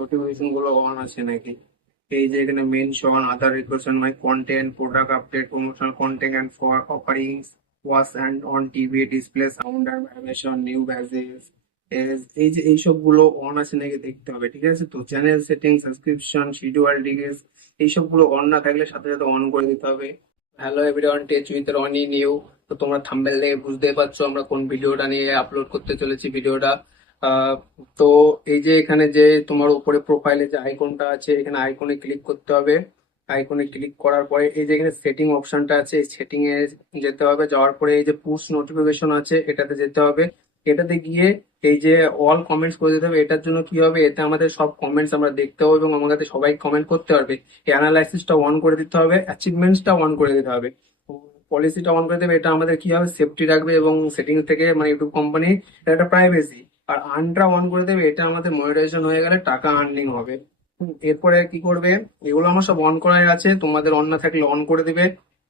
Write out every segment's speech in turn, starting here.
Notification গুলো on আছে নাকি। এই যে এখানে mention other request my content product update promotional content and for offerings watch and on TV display sound animation new batches. এই যে এইসব গুলো অন আছে নাকি দেখতে হবে, ঠিক আছে। তো channel setting subscription schedule details এইসব গুলো অন না থাকলে সাথে সাথে অন করে দিতে হবে। Hello everyone, tech with Rony new. তো তোমরা থাম্বনেল দেখে বুঝতেই পারছো আমরা কোন ভিডিওটা নিয়ে আপলোড করতে চলেছি ভিডিওটা। আহ, তো এই যে এখানে যে তোমার উপরে প্রোফাইলে যে আইকনটা আছে এখানে আইকনে ক্লিক করতে হবে। আইকনে ক্লিক করার পরে এই যে এখানে সেটিং অপশনটা আছে এই সেটিং এ যেতে হবে। যাওয়ার পরে এই যে পুশ নোটিফিকেশন আছে এটাতে যেতে হবে। এটাতে গিয়ে এই যে অল কমেন্টস করে দিতে হবে। এটার জন্য কি হবে, এতে আমাদের সব কমেন্টস আমরা দেখতে হবে এবং আমাদের সবাই কমেন্ট করতে পারবে। এই অ্যানালাইসিসটা অন করে দিতে হবে, অ্যাচিভমেন্টসটা অন করে দিতে হবে, পলিসিটা অন করে দেবে। এটা আমাদের কি হবে, সেফটি রাখবে এবং সেটিং থেকে মানে ইউটিউব কোম্পানি একটা প্রাইভেসি। আর আর্নটা অন করে দেবে, এটা আমাদের মনিটাইজেশন হয়ে গেলে টাকা আর্নিং হবে। এরপরে কি করবে, এগুলো আমার সব অন করাই আছে, তোমাদের অন না থাকলে অন করে দিবে।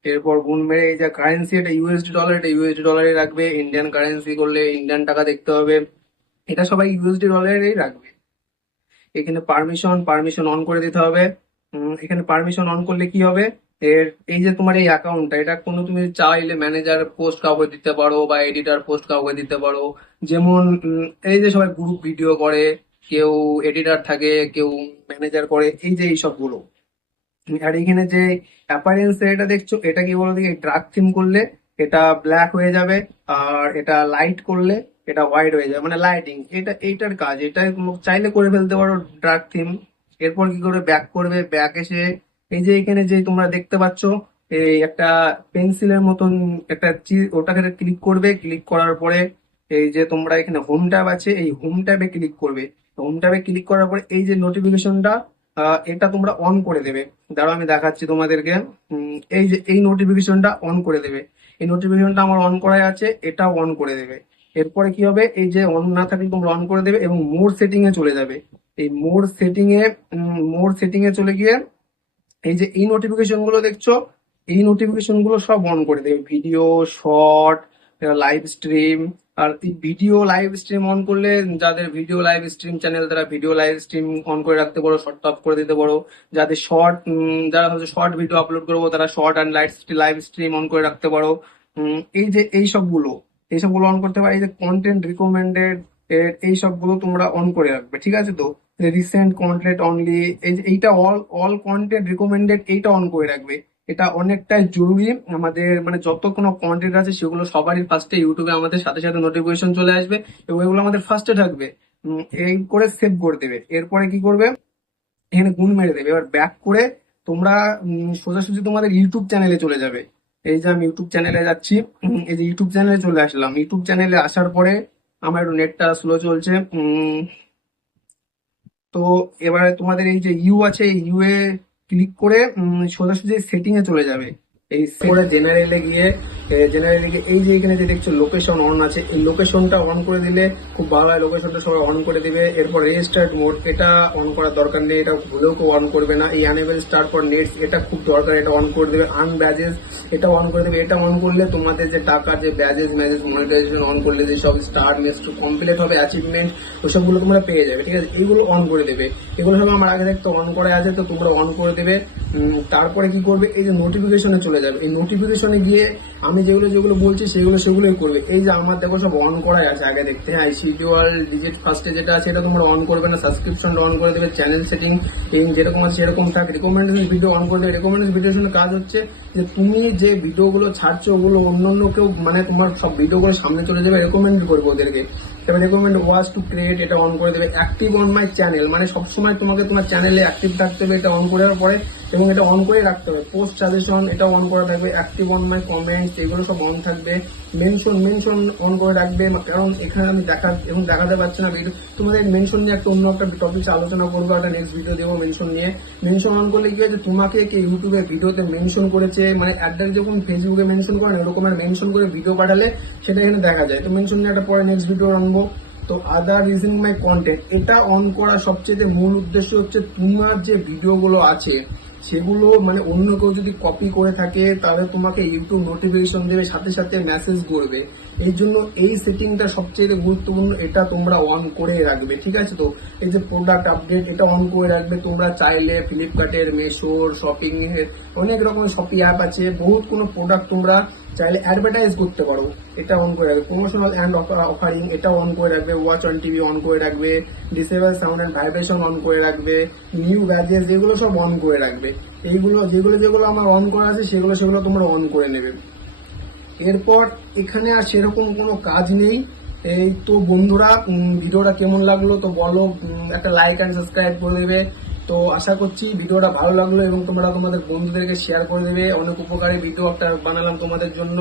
এরপর গুণ মেরে এই যে কারেন্সি, এটা ইউএসডি ডলার, এটা ইউএসডি ডলারে রাখবে। ইন্ডিয়ান কারেন্সি করলে ইন্ডিয়ান টাকা দেখতে হবে, এটা সবাই ইউএসডি ডলারেই রাখবে। এখানে পারমিশন পারমিশন অন করে দিতে হবে। এখানে পারমিশন অন করলে কি হবে, এর এই যে তোমার এই অ্যাকাউন্টটা, এটা কোনো তুমি চাইলে ম্যানেজার পোস্ট কাউকে দিতে পারো বা এডিটার পোস্ট কাউকে দিতে পারো। যেমন এই যে সবাই গ্রুপ ভিডিও করে, কেউ এডিটার থাকে, কেউ ম্যানেজার করে, এই যে এই সবগুলো। আর এখানে যে অ্যাপারেন্স এটা দেখছো, এটা কি বলো দেখি, ডার্ক থিম করলে এটা ব্ল্যাক হয়ে যাবে, আর এটা লাইট করলে এটা হোয়াইট হয়ে যাবে, মানে লাইটিং। এটা এইটার কাজ, এটা চাইলে করে ফেলতে পারো ডার্ক থিম। এরপর কি করবে, ব্যাক করবে। ব্যাক এসে এই যে এখানে যে তোমরা দেখতে পাচ্ছ এই একটা পেন্সিলের মতন একটা চিজ, ওটাকে ক্লিক করবে। ক্লিক করার পরে এই যে তোমরা এখানে হোম ট্যাব আছে, এই হোম ট্যাবে ক্লিক করবে। হোম ট্যাবে ক্লিক করার পরে এই যে নোটিফিকেশনটা, এটা তোমরা অন করে দেবে। দাঁড়াও আমি দেখাচ্ছি তোমাদেরকে। এই যে এই নোটিফিকেশনটা অন করে দেবে। এই নোটিফিকেশনটা আমার অন করাই আছে, এটা অন করে দেবে। এরপরে কি হবে, এই যে অন না থাকলে তোমরা অন করে দেবে এবং মোর সেটিং এ চলে যাবে। এই মোর সেটিং এ চলে গিয়ে এই যে এই নোটিফিকেশন গুলো দেখছো, এই নোটিফিকেশন গুলো সব অন করে দেবে। Video, short, live stream. আর এই ভিডিও লাইভ স্ট্রিম অন করলে যাদের ভিডিও লাইভ স্ট্রিম চ্যানেল, তারা ভিডিও লাইভ স্ট্রিম অন করে রাখতে পারো, শর্ট অফ করে দিতে পারো। যাদের শর্ট, যারা হচ্ছে শর্ট ভিডিও আপলোড করবো, তারা short and live stream on করে রাখতে পারো। এই যে এই সবগুলো অন করতে পারো। এই যে কন্টেন্ট রিকমেন্ডেড, এই সবগুলো তোমরা অন করে রাখবে, ঠিক আছে। তো রিসেন্ট কন্টেন্ট অনলি, এই যে এইটা অল অল কন্টেন্ট রিকমেন্ডেড, এইটা অন করে রাখবে। এটা অনেকটাই জরুরি আমাদের, মানে যত কোনো কন্টেন্ট আছে সেগুলো সবারই ফার্স্টে ইউটিউবে আমাদের সাথে সাথে নোটিফিকেশন চলে আসবে এবং এগুলো আমাদের ফার্স্টে থাকবে। এই করে সেভ করে দেবে। এরপরে কি করবে, এখানে গুণ মেরে দেবে। এবার ব্যাক করে তোমরা সোজাসুজি তোমাদের ইউটিউব চ্যানেলে চলে যাবে। এই যে আমি ইউটিউব চ্যানেলে যাচ্ছি। এই যে ইউটিউব চ্যানেলে চলে আসলাম। ইউটিউব চ্যানেলে আসার পরে আমার একটু নেটটা স্লো চলছে। তো এবারে তোমাদের এই যে ইউ আছে, এই ইউ এ ক্লিক করে সোজাসুজি সেটিং এ চলে যাবে। এই করে জেনারেলে গিয়ে এই যে এখানে যে দেখছো লোকেশন অন আছে, এই লোকেশনটা অন করে দিলে খুব ভালো হয়। লোকেশনটা সবাই অন করে দিবে। এরপর রেজিস্টার্ড মোড, এটা অন করার দরকার নেই, এটা ভুলেও কেউ অন করবে না। এই অ্যানেবল স্টার ফর নেটস, এটা খুব দরকার, এটা অন করে দেবে। আর্ন ব্যাজেস, এটা অন করে দেবে। এটা অন করলে তোমাদের যে টাকা, যে ব্যাজেস ম্যাজেস মনিটাইজেশন অন করলে যে সব স্টার নেক্সট কমপ্লিট হবে, অ্যাচিভমেন্ট ওসবগুলো তোমরা পেয়ে যাবে, ঠিক আছে। এইগুলো অন করে দেবে। এগুলো সব আমার আগে দেখতে অন করা আছে, তো তোমরা অন করে দেবে। তারপরে কি করবে, এই যে নোটিফিকেশনে চলে যাবে। এই নোটিফিকেশনে গিয়ে আমি যেগুলো যেগুলো বলছি সেগুলোই করবে। এই যে আমার দেখো সব অন করাই আছে আগে দেখতে। হ্যাঁ, শিডিউল ডিজিট ফার্স্টে যেটা আছে এটা তোমরা অন করবে না। সাবস্ক্রিপশনটা অন করে দেবে। চ্যানেল সেটিং যেরকম আছে সেরকম থাক। রিকমেন্ডেশন ভিডিও অন করে দেবে। রিকমেন্ডেশন ভিডিওর কাজ হচ্ছে যে তুমি যে ভিডিওগুলো ছাড়ছো ওগুলো অন্য কেউ, মানে তোমার সব ভিডিওগুলো সামনে চলে যাবে, রেকমেন্ড করবে ওদেরকে। তবে রেকমেন্ড ওয়াচ টু ক্রিয়েট, এটা অন করে দেবে। অ্যাক্টিভ অন মাই চ্যানেল, মানে সবসময় তোমাকে তোমার চ্যানেলে অ্যাক্টিভ থাকতে হবে, এটা অন করার পরে এবং এটা অন করে রাখতে হবে। পোস্ট সাজেশন, এটা অন করা থাকবে। অ্যাক্টিভ অন মাই কমেন্টস, এগুলো সব অন থাকবে। মেনশন অন করে রাখবে, কারণ এখানে আমি দেখাতে পারছি না ভিডিও। তোমাদের মেনশন নিয়ে অন্য একটা টপিক আলোচনা করবো, একটা নেক্সট ভিডিও দেবো মেনশন নিয়ে। মেনশন অন করলে কি হয়েছে, তোমাকে কে ইউটিউবে ভিডিওতে মেনশন করেছে, মানে একটা যখন ফেসবুকে মেনশন করেন এরকমের মেনশন করে ভিডিও পাঠালে সেটা এখানে দেখা যায়। তো মেনশন নিয়ে একটা পরে নেক্সট ভিডিও আনবো। তো আদার রিজন মাই কন্টেন্ট, এটা অন করা সবচেয়ে মূল উদ্দেশ্য হচ্ছে তোমার যে ভিডিওগুলো আছে সেগুলো মানে অন্য কেউ যদি কপি করে থাকে তাহলে তোমাকে ইউটিউব নোটিফিকেশন দেবে, সাথে সাথে মেসেজ করবে। এই জন্য এই সেটিংটা সবচেয়ে গুরুত্বপূর্ণ, এটা তোমরা অন করে রাখবে, ঠিক আছে? তো এই যে প্রোডাক্ট আপডেট, এটা অন করে রাখবে। তোমরা চাইলে ফ্লিপকার্টের, মেশোর, শপিং এর অনেক রকমের শপিং অ্যাপ আছে, বহুত কোনো প্রোডাক্ট তোমরা চাইলে অ্যাডভার্টাইজ করতে পারো, এটা অন করে রাখবে। প্রমোশনাল অ্যান্ড অফারিং, এটা অন করে রাখবে। ওয়াচ অন টিভি অন করে রাখবে। Disable sound and vibration on করে রাখবে। নিউ গ্যাজেটস, এগুলো সব অন করে রাখবে। এইগুলো যেগুলো আমার অন করা আছে সেগুলো তোমরা অন করে নেবে। এরপর এখানে আর সেরকম কোনো কাজ নেই। এই তো বন্ধুরা, ভিডিওটা কেমন লাগলো তো বলো, একটা লাইক অ্যান্ড সাবস্ক্রাইব করে দেবে। তো আশা করছি ভিডিওটা ভালো লাগলো এবং তোমরা তোমাদের বন্ধুদেরকে শেয়ার করে দেবে। অনেক উপকারী ভিডিও একটা বানালাম তোমাদের জন্য।